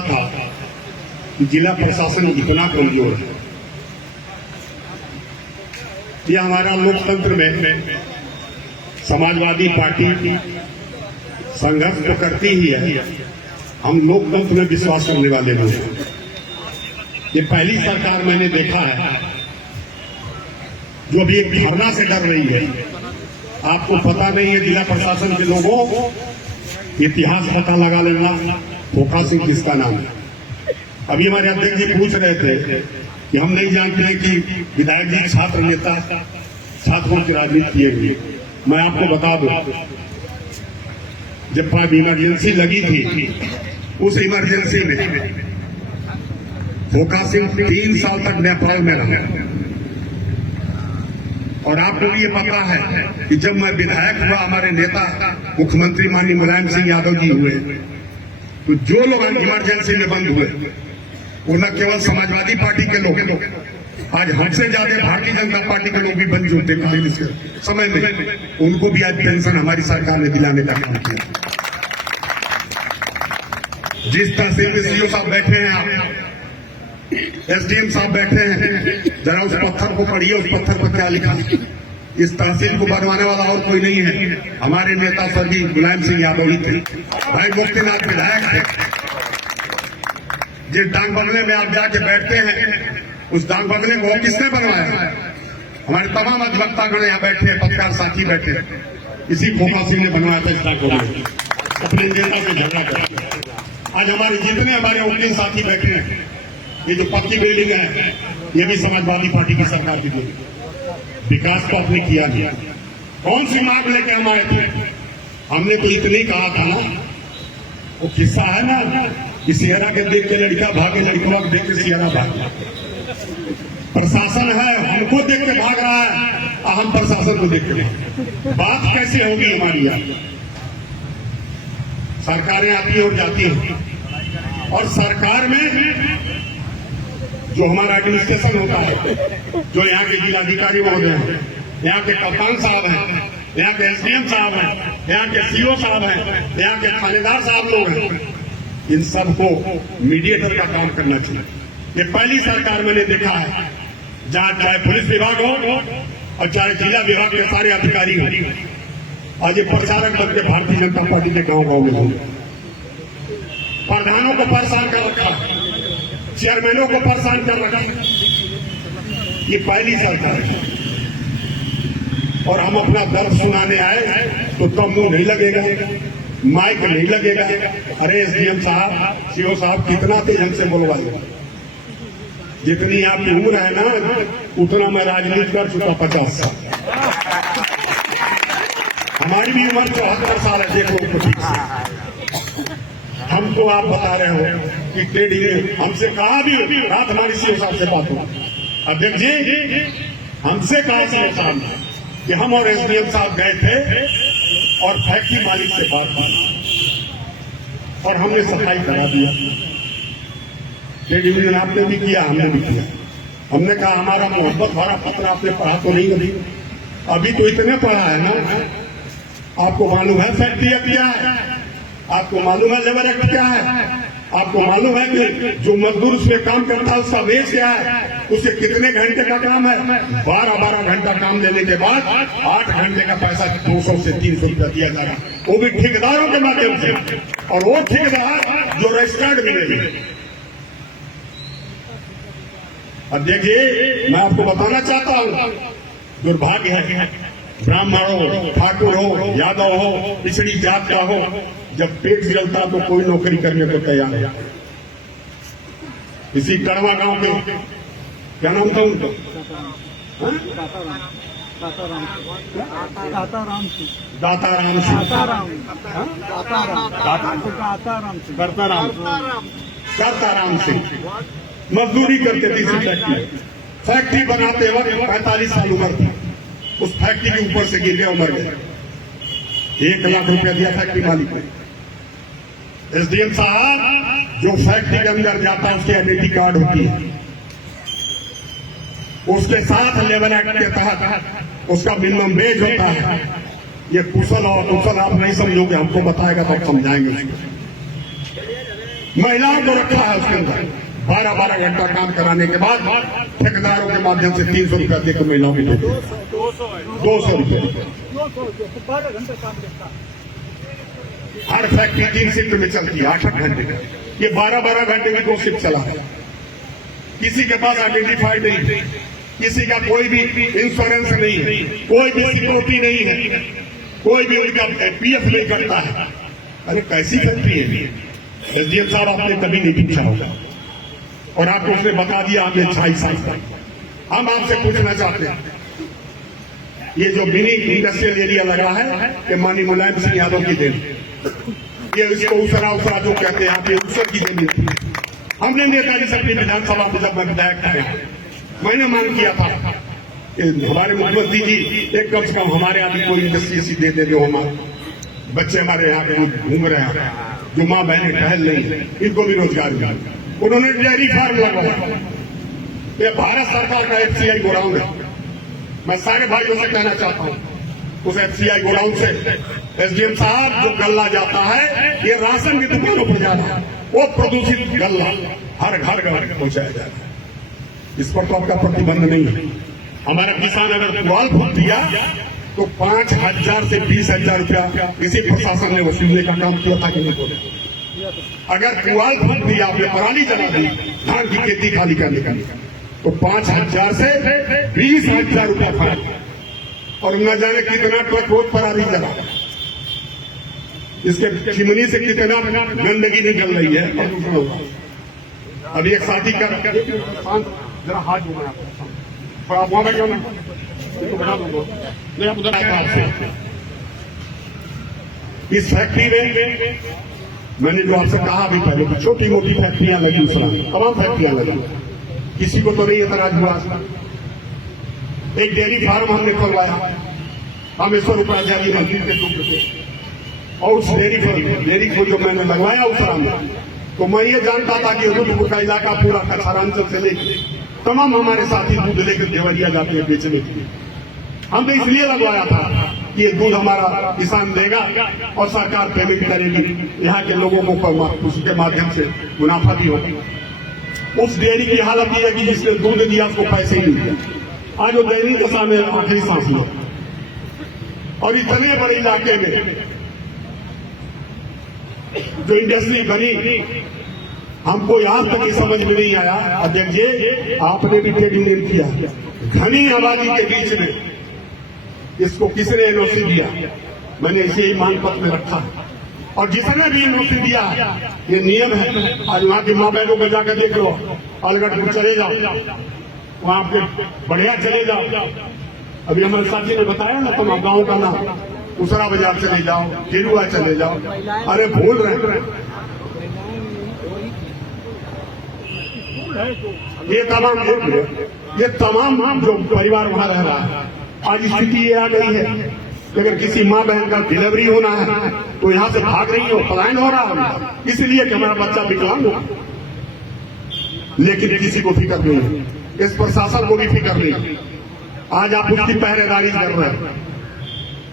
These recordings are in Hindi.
था कि जिला प्रशासन इतना कमजोर है। ये हमारा लोकतंत्र में समाजवादी पार्टी संघर्ष तो करती ही है, हम लोकतंत्र में विश्वास करने वाले लोग हैं। ये पहली सरकार मैंने देखा है जो अभी एक धरना से डर रही है। आपको पता नहीं है, जिला प्रशासन के लोगों को इतिहास पता लगा लेना, फोका सिंह किसका नाम है। अभी हमारे अध्यक्ष जी पूछ रहे थे कि हम नहीं जानते हैं कि विधायक जी छात्र नेता छात्रों की राजनीति किए हुए। मैं आपको बता दूं, जब इमरजेंसी लगी थी, उस इमरजेंसी में फोका सिंह 3 साल तक नेपाल में रहा। और आपको भी ये पता है कि जब मैं विधायक हुआ, हमारे नेता मुख्यमंत्री माननीय मुलायम सिंह यादव जी हुए, तो जो लोग इमरजेंसी में बंद हुए वो न केवल समाजवादी पार्टी के लोग, आज हमसे ज्यादा भारतीय जनता पार्टी के लोग भी बंद जुटे इस समय में, उनको भी आज पेंशन हमारी सरकार ने दिलाने का काम किया। जिस तहसील में सीओ साहब बैठे हैं, आप एसडीएम साहब बैठे हैं, जरा उस पत्थर को पढ़िए, उस पत्थर पर क्या लिखा। इस तहसील को बनवाने वाला और कोई नहीं है, हमारे नेता स्वर्गीय मुलायम सिंह यादव ही थे। भाई मुक्तिनाथ विधायक थे। जिस डांग बंगले में आप जाके बैठते हैं, उस डांग बंगले को किसने बनवाया? हमारे तमाम अधिवक्तागण यहाँ बैठे हैं, पत्रकार साथी बैठे हैं, इसी फोका सिंह ने बनवाया था इस डांग बंगले, अपने नेता से झगड़ा कर। आज हमारे जितने हमारे वकील साथी बैठे हैं, ये जो पक्की बिल्डिंग है, ये भी समाजवादी पार्टी की सरकार की बिल्डिंग। विकास तो आपने किया नहीं। कौन सी मांग लेके हम आए थे? हमने तो इतने ही कहा था ना, वो किस्सा है ना कि सियारा के देख के लड़का भागे, लड़का को देख के सियारा भागे। प्रशासन है, हमको देख के भाग रहा है और हम प्रशासन को देख के। बात कैसे होगी हमारी? सरकारें आती है और जाती है, और सरकार में जो हमारा एडमिनिस्ट्रेशन होता है, जो यहाँ के जिलाधिकारी महोदय हैं, यहाँ के कप्तान साहब हैं, यहाँ के एसडीएम साहब हैं, यहाँ के सीओ साहब हैं, यहाँ के थानेदार साहब लोग हैं, इन सबको मीडिएटर का काम करना चाहिए। ये पहली सरकार मैंने देखा है जहाँ चाहे पुलिस विभाग हो और चाहे जिला विभाग के सारे अधिकारी हो, आज ये प्रचारक बन के भारतीय जनता पार्टी के गांव गांव में हो, प्रधानों को परेशान कर रखा, चेयरमैनों को परेशान कर रखा। ये पहली सरकार है, और हम अपना दर्द सुनाने आए तो तब मुंह नहीं लगेगा, माइक नहीं लगेगा। अरे एसडीएम साहब, सीओ साहब, कितना तेज हमसे बोलवाइए। जितनी आपकी उम्र है ना, उतना मैं राजनीति कर चुका 50 साल। हमारी भी उम्र 74 साल है, देखो ठीक से। हमको आप बता रहे हो कि टेढ़ी ने हमसे कहा भी, रात हमारी सीओ साहब से बात हो, अध्यक्ष जी हमसे कहा सीओ साहब ने कि हम और एसडीएम साहब गए थे और फैक्ट्री मालिक से बात की और हमने सफाई करा दिया। टेढ़ी आपने भी किया, हमने भी किया। हमने कहा हमारा मोहब्बत भरा पत्र आपने पढ़ा तो नहीं अभी? अभी तो इतने पढ़ा है ना। आपको मालूम है फैक्ट्री क्या है? आपको मालूम है लेबर एक्ट क्या है? आपको मालूम है कि जो मजदूर उसमें काम करता है उसका वेज क्या है? उसे कितने घंटे का काम है? 12-12 घंटा काम देने के बाद 8 घंटे का पैसा 200 से 300 रुपया दिया जा रहा, वो भी ठेकेदारों के माध्यम से, और वो ठेकेदार जो रजिस्टर्ड भी नहीं। अब देखिए, मैं आपको बताना चाहता हूँ, दुर्भाग्य है, ब्राह्मण हो, ठाकुर हो, यादव हो, पिछड़ी जात का हो, जब पेट जलता तो कोई नौकरी करने को तैयार है। इसी कड़वा गांव के क्या नाम था उनका? दाताराम सिंह मजदूरी करते थे इसी फैक्ट्री बनाते वक्त 45 साल उम्र थी। उस फैक्ट्री के ऊपर से गिर गया, उमर गया। 1 लाख रुपया दिया फैक्ट्री मालिक ने। एसडीएम साहब जो फैक्ट्री के अंदर जाता है उसकी आइडेंटिटी कार्ड होती है, उसके साथ लेबर एक्ट के तहत उसका मिनिमम वेज होता है। ये कुशल और कुशल आप नहीं समझोगे, हमको बताएगा तो आप समझाएंगे। महिलाओं को रखा है उसके अंदर। 12-12 घंटा काम कराने के बाद ठेकेदारों के माध्यम से 300 रुपया देकर महिलाओं को देते 200 रुपये 12 घंटे काम करता है। हर फैक्ट्री 3 शिफ्ट में चलती है 8-8 घंटे। ये 12-12 घंटे की 2 शिफ्ट चला है। किसी के पास आइडेंटिफाइड नहीं है, किसी का कोई भी इंश्योरेंस नहीं है, कोई भी सिक्योरिटी नहीं है, कोई भी उनका पीएफ नहीं करता है। अरे कैसी फैक्ट्री है? एसडीएम साहब आपने कभी नहीं पूछा होगा और आपको उसने बता दिया आगे 26 साल तक। हम आपसे पूछना चाहते हैं, ये जो मिनी इंडस्ट्रियल एरिया लगा है कि माननीय मुलायम सिंह यादव की देन, ये इसको उसरा जो कहते हैं आप, ये उसर की जमीन थी। हमने नेताजी से अपनी विधानसभा में जब मैं विधायक था, मैंने मांग किया था कि हमारे मुख्यमंत्री जी एक कम से कम हमारे यहाँ भी कोई इंडस्ट्री ऐसी दे दे जो हमारे बच्चे हमारे यहाँ पे घूम रहे हैं, जो माँ बहनें टहल नहीं, इनको भी रोजगार मिला। उन्होंने डेयरी फार्म लगवाया। ये भारत सरकार का एफसीआई गोडाउन है। मैं सारे भाइयों से कहना चाहता हूँ, उस एफसीआई गोडाउन से एसडीएम साहब जो गल्ला जाता है, ये राशन की दुकानों पर जाना है, वो प्रदूषित गल्ला हर घर पहुंचाया जाता है। इस पर तो आपका प्रतिबंध नहीं है। हमारा किसान अगर पुआल फूट दिया तो 5,000 से 20,000 रुपया इसी प्रशासन ने वसूलने का काम किया था कि नहीं बोले। अगर पुआल फूट दिया, आपने पराली जला दी धान की खेती खाली करने का, तो 5,000 से 20,000 रुपया फाइन और न जाने कितना ट्रक रोज पराली जला। इसके चिमनी से कितना गंदगी निकल रही है। अभी एक शादी का जरा हाथ घुमाया थोड़ा वहां बैठो ना, बता दूंगा नहीं आप उधर आएगा आपसे। इस फैक्ट्री में मैंने जो आपसे कहा अभी पहले, छोटी मोटी फैक्ट्रियां लगी, उसका तमाम फैक्ट्रियां लगी, किसी को तो नहीं एतराज हुआ। एक डेयरी फार्म हमने खोलवाया, हम 100 रुपया जारी मंत्री के टूट थे, और उस डेयरी को जो मैंने लगवाया उस राम में, तो मैं ये जानता था कि रुद्रपुर का इलाका पूरा कछारांचल से लेकर तमाम हमारे साथी दूध लेकर देवरिया जाते हैं बेचने के लिए। हमने इसलिए लगवाया था कि ये दूध हमारा किसान देगा और सरकार पेमेंट करेगी, यहाँ के लोगों को उसके माध्यम से मुनाफा भी होगा। उस डेयरी की हालत यह है कि जिसने दूध दिया उसको पैसे ही नहीं दिए। आज वो डेयरी के सामने आखिरी सांस लो, और इतने बड़े इलाके में जो इंडस्ट्री बनी, हमको यहां तक ये समझ में नहीं आया। अध्यक्ष जी, आपने भी टेक्निक किया, घनी आबादी के बीच में इसको किसने एनओसी दिया? मैंने इसे ही मांग पत्र में रखा है, और जिसने भी एनओसी दिया, ये नियम है। आज वहां की माँ बहनों को जाकर देख लो, अलगढ़ चले जाओ, वहां पे बढ़िया चले जाओ। अभी हमारे साथी ने बताया ना, तुम गाँव का नाम उसरा बाजार चले जाओ, गिरुआ चले जाओ, अरे भूल रहे। ये तमाम जो परिवार वहां रह रहा है, आज स्थिति ये आ गई है कि अगर किसी माँ बहन का डिलीवरी होना है तो यहाँ से भाग रही हो, पलायन हो रहा है, इसलिए कि हमारा बच्चा विकलांग हो। लेकिन किसी को फिक्र नहीं है, इस प्रशासन को भी फिक्र नहीं। आज आप उसकी पहरेदारी कर रहे हैं।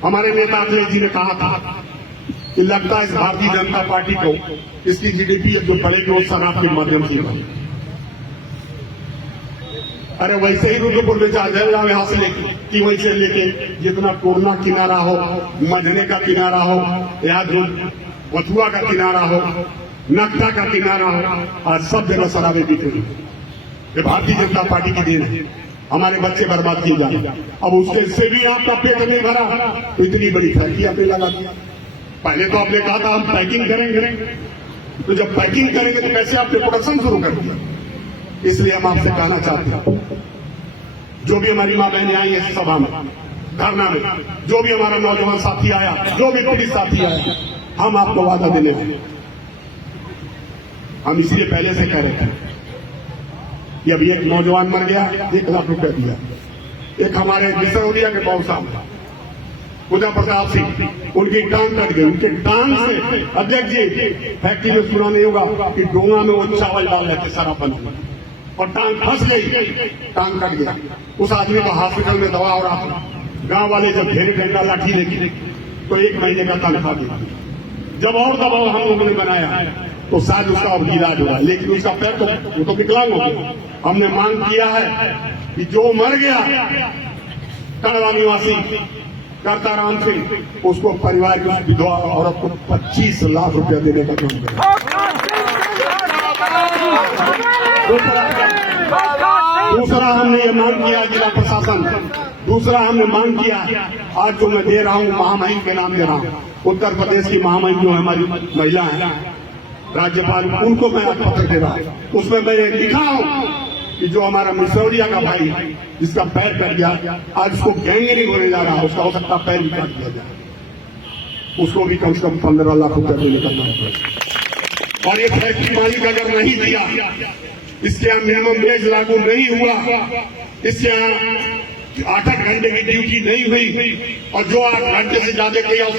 हमारे नेता अखिलेश जी ने कहा था कि लगता है इस भारतीय जनता पार्टी को इसकी जीडीपी जो बढ़ेगी वो शराब के माध्यम से बढ़ेगी। अरे वैसे ही रुद्रपुर में जाओ, यहाँ से लेके कि वैसे लेके जितना कोरना किनारा हो, मझने का किनारा हो, या जो बथुआ का किनारा हो, नक्टा का किनारा हो, आज सब जगह शराबें बिक रही। ये भारतीय जनता पार्टी की देन है। हमारे बच्चे बर्बाद किए जाए, अब उसके से भी आपका पेट नहीं भरा तो इतनी बड़ी फैक्ट्री आपने लगा दिया। पहले तो आपने कहा था हम पैकिंग करेंगे, तो जब पैकिंग करेंगे तो कैसे आपने प्रोडक्शन शुरू कर दिया? इसलिए हम आपसे कहना चाहते हैं, जो भी हमारी माँ बहनें आई है सभा में, धरना में, जो भी हमारा नौजवान साथी आया, जो भी पुलिस साथी आया, हम आपको वादा देने हैं। हम इसलिए पहले से कह रहे थे कि अभी एक नौजवान मर गया, 1 लाख रुपया दिया। एक हमारे बिसरौलिया के बाबू साहब उदय प्रताप सिंह, उनकी टांग कट गई। उनके टांग से, अध्यक्ष जी फैक्ट्री में सुना नहीं होगा कि डोंगा में वो चावल डाल रहे थे सारा बंद, और टांग फंस गई, टांग कट गया। उस आदमी को हॉस्पिटल में दवा हो रहा था। गांव वाले जब घेरे डंडा लाठी लेके तो 1 महीने का तनख्वाह दिया। जब और दबाव हम लोगों ने बनाया तो शायद उसका अब इलाज होगा, लेकिन उसका पैर तो वो तो विकलांग हो गया। हमने मांग किया है कि जो मर गया कड़वा निवासी करताराम सिंह, उसको परिवार की उस विधवा औरत को 25 लाख रुपया देने का काम करें। दूसरा हमने ये मांग किया जिला प्रशासन, दूसरा हमने मांग किया आज जो मैं दे रहा हूँ महामहिम के नाम दे रहा हूँ, उत्तर प्रदेश की महामहिम जो हमारी महिला है राज्यपाल, उनको मैं आज पत्र दे रहा हूँ। उसमें मैं लिखा हूँ कि जो हमारा मिसौरिया का भाई जिसका पैर कट गया, आज उसको गैंगरिंग होने जा रहा है, उसका हो सकता पैर भी काट दिया जाए, उसको भी कम से कम 15 लाख रुपया देने का मांग है। और ये फैक्ट्री मालिक अगर नहीं दिया, इसके यहाँ मिनिमम वेज लागू नहीं हुआ, इसके यहाँ 8 घंटे की ड्यूटी नहीं हुई और जो 8 घंटे से ज्यादा किया